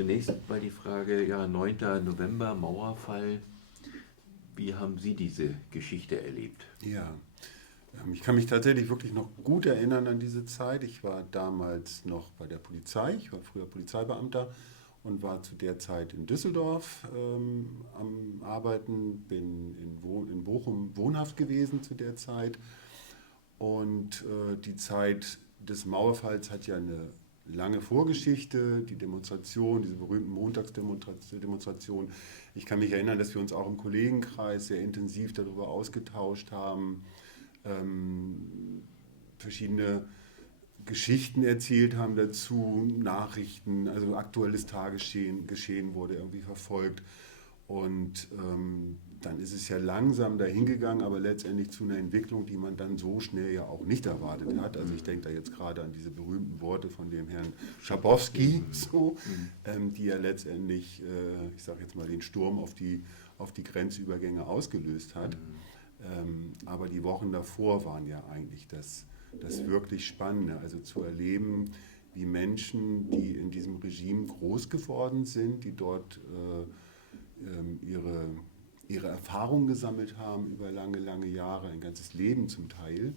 Zunächst mal die Frage, ja, 9. November, Mauerfall. Wie haben Sie diese Geschichte erlebt? Ja, ich kann mich tatsächlich wirklich noch gut erinnern an diese Zeit. Ich war damals noch bei der Polizei, ich war früher Polizeibeamter und war zu der Zeit in Düsseldorf am Arbeiten, bin in Bochum wohnhaft gewesen zu der Zeit. Und die Zeit des Mauerfalls hat ja eine lange Vorgeschichte, die Demonstration, diese berühmten Montagsdemonstrationen. Ich kann mich erinnern, dass wir uns auch im Kollegenkreis sehr intensiv darüber ausgetauscht haben, verschiedene Geschichten erzählt haben dazu, Nachrichten, also aktuelles Tagesgeschehen wurde irgendwie verfolgt. Und dann ist es ja langsam dahingegangen, aber letztendlich zu einer Entwicklung, die man dann so schnell ja auch nicht erwartet hat. Also ich denke da jetzt gerade an diese berühmten Worte von dem Herrn Schabowski, so, die ja letztendlich, ich sage jetzt mal, den Sturm auf die Grenzübergänge ausgelöst hat. Aber die Wochen davor waren ja eigentlich das wirklich Spannende, also zu erleben, wie Menschen, die in diesem Regime groß geworden sind, die dort ihre Erfahrungen gesammelt haben über lange, lange Jahre, ein ganzes Leben zum Teil,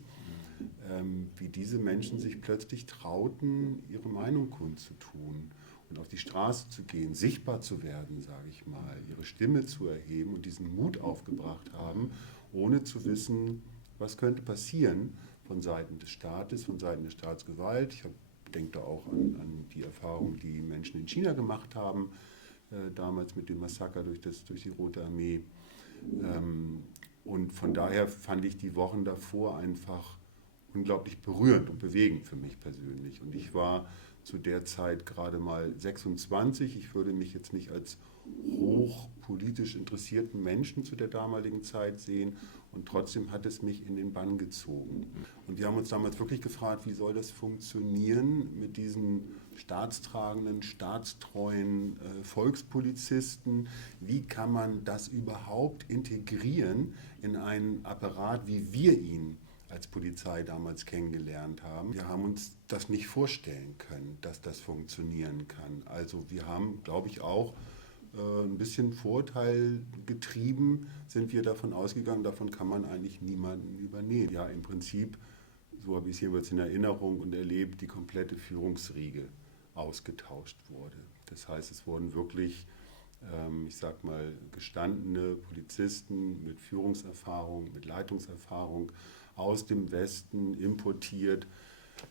wie diese Menschen sich plötzlich trauten, ihre Meinung kundzutun und auf die Straße zu gehen, sichtbar zu werden, sage ich mal, ihre Stimme zu erheben und diesen Mut aufgebracht haben, ohne zu wissen, was könnte passieren von Seiten des Staates, von Seiten der Staatsgewalt. Ich denke da auch an die Erfahrung, die Menschen in China gemacht haben, damals mit dem Massaker durch die Rote Armee. Und von daher fand ich die Wochen davor einfach unglaublich berührend und bewegend für mich persönlich. Und ich war zu der Zeit gerade mal 26. Ich würde mich jetzt nicht als hochpolitisch interessierten Menschen zu der damaligen Zeit sehen. Und trotzdem hat es mich in den Bann gezogen. Und wir haben uns damals wirklich gefragt, wie soll das funktionieren mit diesen staatstragenden, staatstreuen Volkspolizisten? Wie kann man das überhaupt integrieren in einen Apparat, wie wir ihn als Polizei damals kennengelernt haben? Wir haben uns das nicht vorstellen können, dass das funktionieren kann. Also wir haben, glaube ich, auch ein bisschen Vorteil getrieben, sind wir davon ausgegangen, davon kann man eigentlich niemanden übernehmen. Ja, im Prinzip, so habe ich es jeweils in Erinnerung und erlebt, die komplette Führungsriege ausgetauscht wurde. Das heißt, es wurden wirklich, ich sag mal, gestandene Polizisten mit Führungserfahrung, mit Leitungserfahrung aus dem Westen importiert,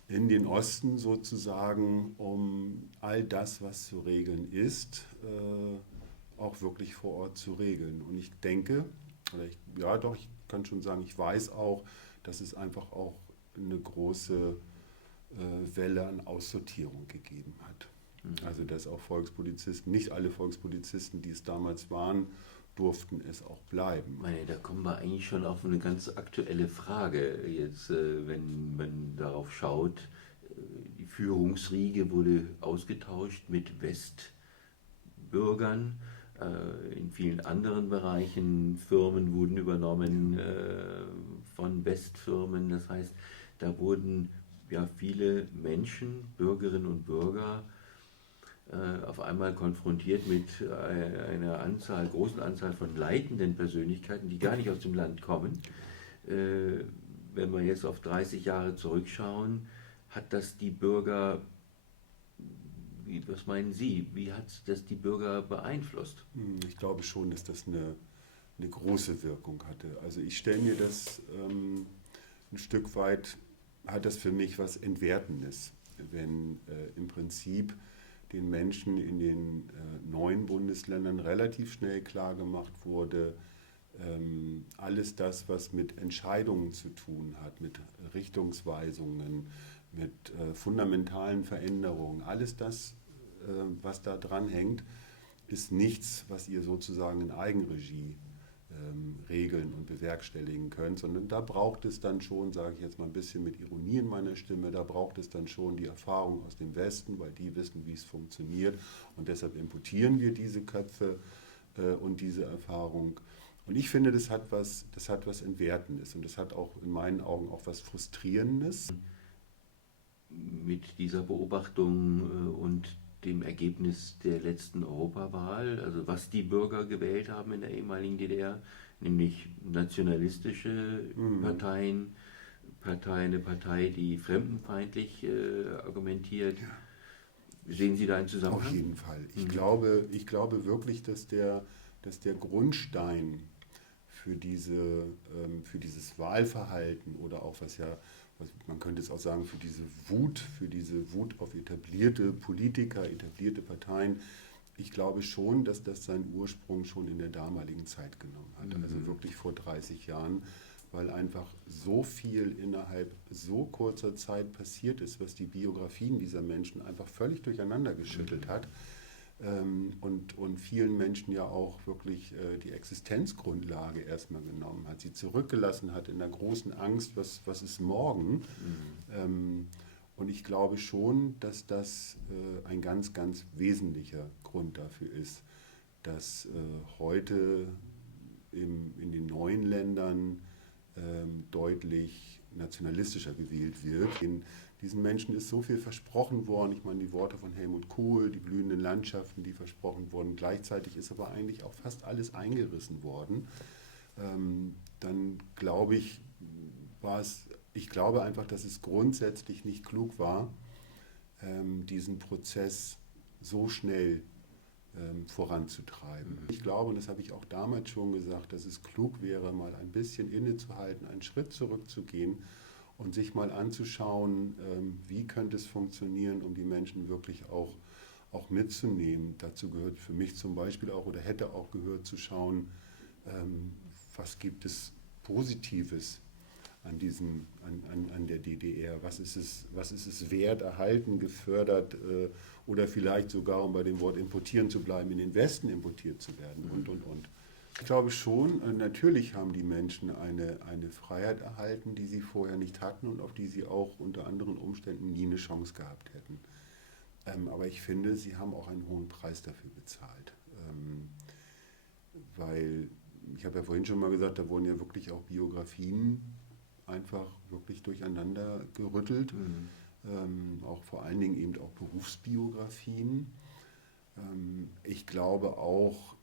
in den Osten sozusagen, um all das, was zu regeln ist, auch wirklich vor Ort zu regeln. Und ich denke, ich kann schon sagen, ich weiß auch, dass es einfach auch eine große Welle an Aussortierung gegeben hat. Also dass auch Volkspolizisten, nicht alle Volkspolizisten, die es damals waren, durften es auch bleiben. Ich meine, da kommen wir eigentlich schon auf eine ganz aktuelle Frage. Jetzt, wenn man darauf schaut, die Führungsriege wurde ausgetauscht mit Westbürgern. In vielen anderen Bereichen Firmen wurden übernommen von Westfirmen. Das heißt, da wurden ja viele Menschen, Bürgerinnen und Bürger, auf einmal konfrontiert mit einer großen Anzahl von leitenden Persönlichkeiten, die gar nicht aus dem Land kommen. Wenn wir jetzt auf 30 Jahre zurückschauen, hat das die Bürger, was meinen Sie, wie hat das die Bürger beeinflusst? Ich glaube schon, dass das eine große Wirkung hatte. Also ich stelle mir das ein Stück weit, hat das für mich was Entwertendes, wenn im Prinzip den Menschen in den neuen Bundesländern relativ schnell klar gemacht wurde, alles das, was mit Entscheidungen zu tun hat, mit Richtungsweisungen, mit fundamentalen Veränderungen, alles das, was da dran hängt, ist nichts, was ihr sozusagen in Eigenregie regeln und bewerkstelligen könnt, sondern da braucht es dann schon, sage ich jetzt mal ein bisschen mit Ironie in meiner Stimme, da braucht es dann schon die Erfahrung aus dem Westen, weil die wissen, wie es funktioniert und deshalb importieren wir diese Köpfe und diese Erfahrung. Und ich finde, das hat was Entwertendes und das hat auch in meinen Augen auch was Frustrierendes. Mit dieser Beobachtung und dem Ergebnis der letzten Europawahl, also was die Bürger gewählt haben in der ehemaligen DDR, nämlich nationalistische Parteien, eine Partei, die fremdenfeindlich argumentiert. Sehen Sie da einen Zusammenhang? Auf jeden Fall. Ich glaube wirklich, dass der Grundstein für dieses Wahlverhalten oder auch man könnte es auch sagen, für diese Wut auf etablierte Politiker, etablierte Parteien, ich glaube schon, dass das seinen Ursprung schon in der damaligen Zeit genommen hat, also wirklich vor 30 Jahren, weil einfach so viel innerhalb so kurzer Zeit passiert ist, was die Biografien dieser Menschen einfach völlig durcheinander geschüttelt hat. Und vielen Menschen ja auch wirklich die Existenzgrundlage erstmal genommen hat, sie zurückgelassen hat in der großen Angst, was ist morgen. Und ich glaube schon, dass das ein ganz, ganz wesentlicher Grund dafür ist, dass heute in den neuen Ländern deutlich nationalistischer gewählt wird. Diesen Menschen ist so viel versprochen worden. Ich meine, die Worte von Helmut Kohl, die blühenden Landschaften, die versprochen wurden. Gleichzeitig ist aber eigentlich auch fast alles eingerissen worden. Dann glaube ich, ich glaube einfach, dass es grundsätzlich nicht klug war, diesen Prozess so schnell voranzutreiben. Ich glaube, und das habe ich auch damals schon gesagt, dass es klug wäre, mal ein bisschen innezuhalten, einen Schritt zurückzugehen und sich mal anzuschauen, wie könnte es funktionieren, um die Menschen wirklich auch mitzunehmen. Dazu gehört für mich zum Beispiel auch oder hätte auch gehört zu schauen, was gibt es Positives an der DDR, was ist es wert, erhalten, gefördert oder vielleicht sogar, um bei dem Wort importieren zu bleiben, in den Westen importiert zu werden und. Ich glaube schon, natürlich haben die Menschen eine Freiheit erhalten, die sie vorher nicht hatten und auf die sie auch unter anderen Umständen nie eine Chance gehabt hätten. Aber ich finde, sie haben auch einen hohen Preis dafür bezahlt. Weil, ich habe ja vorhin schon mal gesagt, da wurden ja wirklich auch Biografien einfach wirklich durcheinander gerüttelt. Auch vor allen Dingen eben auch Berufsbiografien. Ich glaube auch,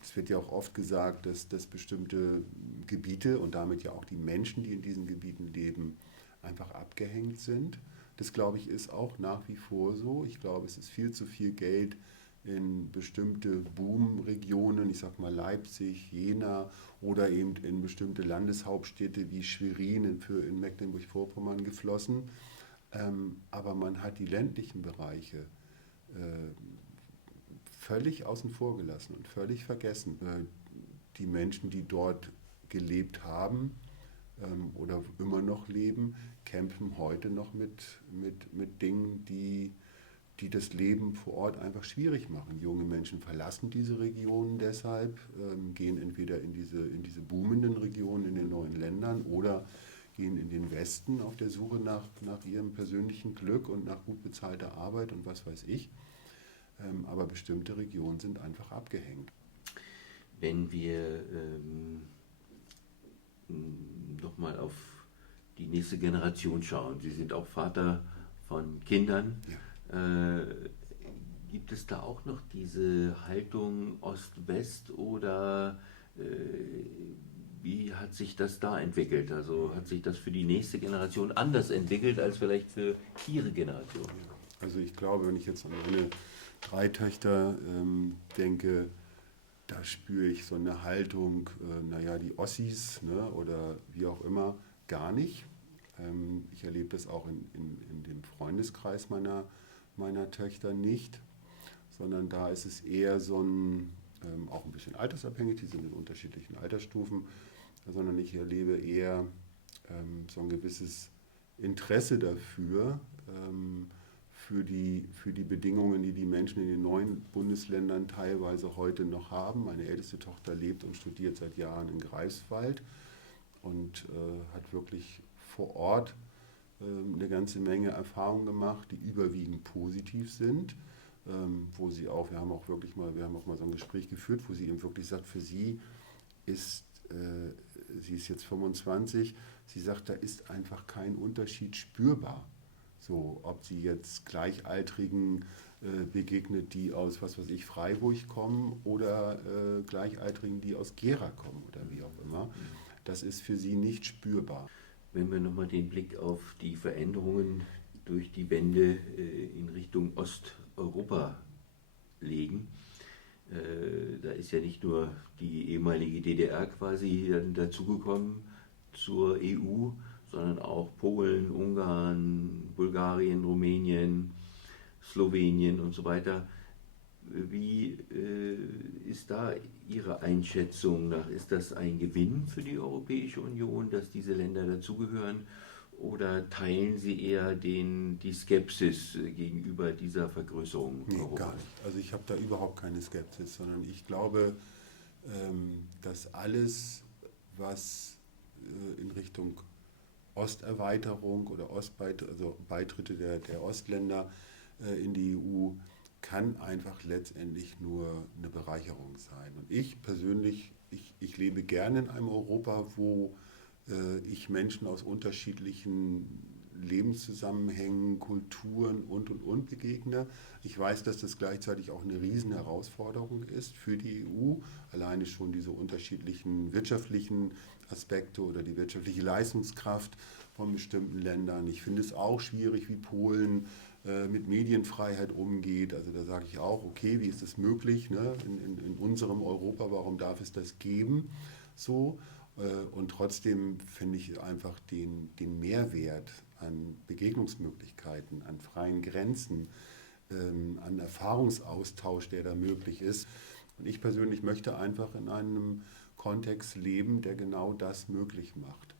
es wird ja auch oft gesagt, dass bestimmte Gebiete und damit ja auch die Menschen, die in diesen Gebieten leben, einfach abgehängt sind. Das, glaube ich, ist auch nach wie vor so. Ich glaube, es ist viel zu viel Geld in bestimmte Boomregionen, ich sage mal Leipzig, Jena oder eben in bestimmte Landeshauptstädte wie Schwerin in Mecklenburg-Vorpommern geflossen. Aber man hat die ländlichen Bereiche völlig außen vor gelassen und völlig vergessen. Die Menschen, die dort gelebt haben oder immer noch leben, kämpfen heute noch mit Dingen, die das Leben vor Ort einfach schwierig machen. Junge Menschen verlassen diese Regionen deshalb, gehen entweder in diese boomenden Regionen in den neuen Ländern oder gehen in den Westen auf der Suche nach ihrem persönlichen Glück und nach gut bezahlter Arbeit und was weiß ich. Aber bestimmte Regionen sind einfach abgehängt. Wenn wir nochmal auf die nächste Generation schauen, Sie sind auch Vater von Kindern, gibt es da auch noch diese Haltung Ost-West oder wie hat sich das da entwickelt? Also hat sich das für die nächste Generation anders entwickelt als vielleicht für Ihre Generation? Also ich glaube, wenn ich jetzt an meine 3 Töchter denke, da spüre ich so eine Haltung, die Ossis, ne, oder wie auch immer, gar nicht. Ich erlebe das auch in dem Freundeskreis meiner Töchter nicht, sondern da ist es eher so auch ein bisschen altersabhängig, die sind in unterschiedlichen Altersstufen, sondern ich erlebe eher so ein gewisses Interesse dafür, für die Bedingungen, die Menschen in den neuen Bundesländern teilweise heute noch haben. Meine älteste Tochter lebt und studiert seit Jahren in Greifswald und hat wirklich vor Ort eine ganze Menge Erfahrungen gemacht, die überwiegend positiv sind, wo sie auch, wir haben auch mal so ein Gespräch geführt, wo sie eben wirklich sagt, für sie sie ist jetzt 25, sie sagt, da ist einfach kein Unterschied spürbar. So, ob sie jetzt Gleichaltrigen begegnet, die aus, was weiß ich, Freiburg kommen oder Gleichaltrigen, die aus Gera kommen oder wie auch immer. Das ist für sie nicht spürbar. Wenn wir nochmal den Blick auf die Veränderungen durch die Wende in Richtung Osteuropa legen, da ist ja nicht nur die ehemalige DDR quasi dann dazugekommen zur EU, sondern auch Polen, Ungarn, Bulgarien, Rumänien, Slowenien und so weiter. Wie ist da Ihre Einschätzung nach? Ist das ein Gewinn für die Europäische Union, dass diese Länder dazugehören? Oder teilen Sie eher die Skepsis gegenüber dieser Vergrößerung Nee, Europas? gar nicht. Also ich habe da überhaupt keine Skepsis, sondern ich glaube, dass alles, was in Richtung Osterweiterung oder also Beitritte der Ostländer in die EU, kann einfach letztendlich nur eine Bereicherung sein. Und ich persönlich, ich lebe gerne in einem Europa, wo ich Menschen aus unterschiedlichen Lebenszusammenhängen, Kulturen und begegne. Ich weiß, dass das gleichzeitig auch eine riesen Herausforderung ist für die EU. Alleine schon diese unterschiedlichen wirtschaftlichen Aspekte oder die wirtschaftliche Leistungskraft von bestimmten Ländern. Ich finde es auch schwierig, wie Polen mit Medienfreiheit umgeht. Also da sage ich auch, okay, wie ist das möglich, ne? In unserem Europa, warum darf es das geben? So. Und trotzdem finde ich einfach den Mehrwert an Begegnungsmöglichkeiten, an freien Grenzen, an Erfahrungsaustausch, der da möglich ist. Und ich persönlich möchte einfach in einem Kontext leben, der genau das möglich macht.